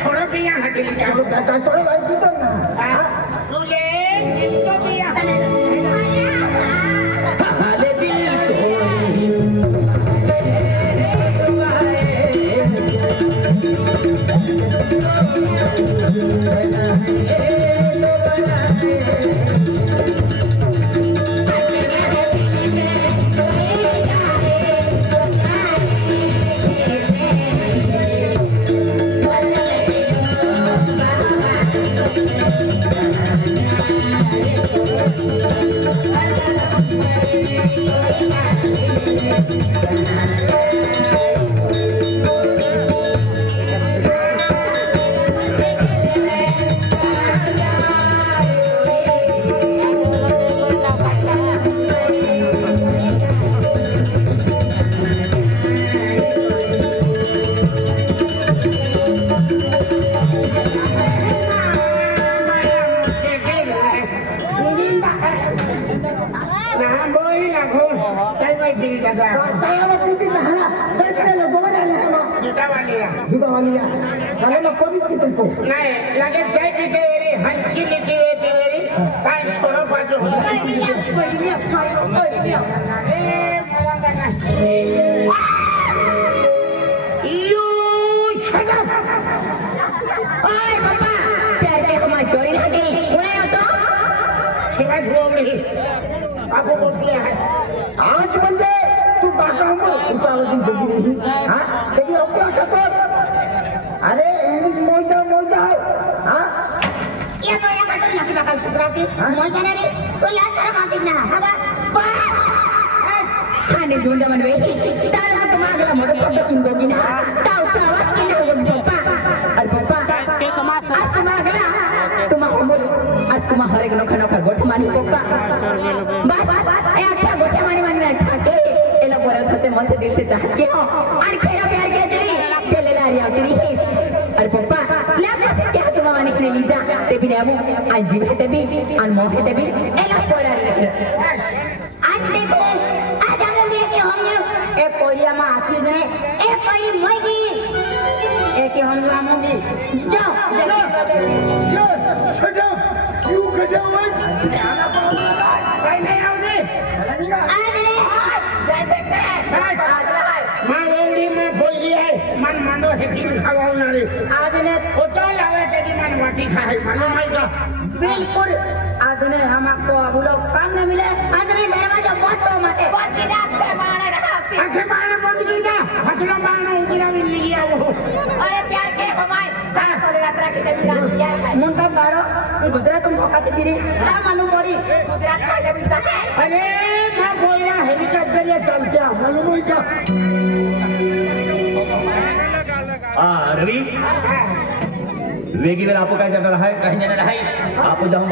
छोड़ो पिया हटली क्या होता छोड़ो भाई पीतो ना तुझे कितो पिया हाले दिल नहीं लगे चाय पीते वेरी हंसी लीची वेरी वेरी काय छोड़ो बाजू यू शट अप ओए पापा प्यार के हमारी चोरी ना की उन्हें हो तो शिवाज बोल रही आपको बोलती है आज बंदे तू बाका हमको ऊंचावती जगी नहीं हां कभी हो क्या खतर अरे इंग्लिश मोजा हां या तो या कतल नकी bakal seperti मोजा रे तो या तरह माती ना हवा हाने जुंदा मनवे तार मत मागला मोड़ पद किंदोगी ना ताऊ आवाज किने हो पापा अरे पापा के समाज आज तुम मागला तुम उमर आज तुम हर एक नोखा नोखा गोठ मानी पापा बस ए अच्छा गोठे मानी मानी अच्छा के एला बोरल सते मन से दिल से चाह के हो और खेरा प्यार के तेरी तेले लारी आउतरी अरे पापा लाग क्या तुम मानिक ने लीजा ते भी नेमु आज जीव ते भी अन मोह ते भी एला पोड़ा आज देखो आज हम भी के हमने ए पोड़िया में आखी ने ए पई मोगी ए के हम भी जाओ जो शट अप यू गजावन आना पाऊंगा भाई नहीं आओगे आज ने जैसे करे आज लहाय मां ओंडी में बोल दिया है मन मानो है दिन खावाओ ना रे आज ने फोटो लावे तेरी मन वाटी खाए मालूम है का बिल्कुल आज ने हमको अब लोग काम नहीं मिले आज ने दरवाजा बहुत तो मते बंद रात से मारे रहा आंखें मारे बंद की जा हथला मारना उगला मिल गया वो अरे प्यार के हमाय का तो रात की तभी यार मुंडा बारो गुजरात तुम मौका ते फिरी ना मालूम पड़ी गुजरात का जब अरे मैं बोल रहा हेलीकॉप्टर ये चलते मालूम है क्या रवि वेगी वेळ आपको काय जाणार आहे काही जाणार आहे आपण जाऊन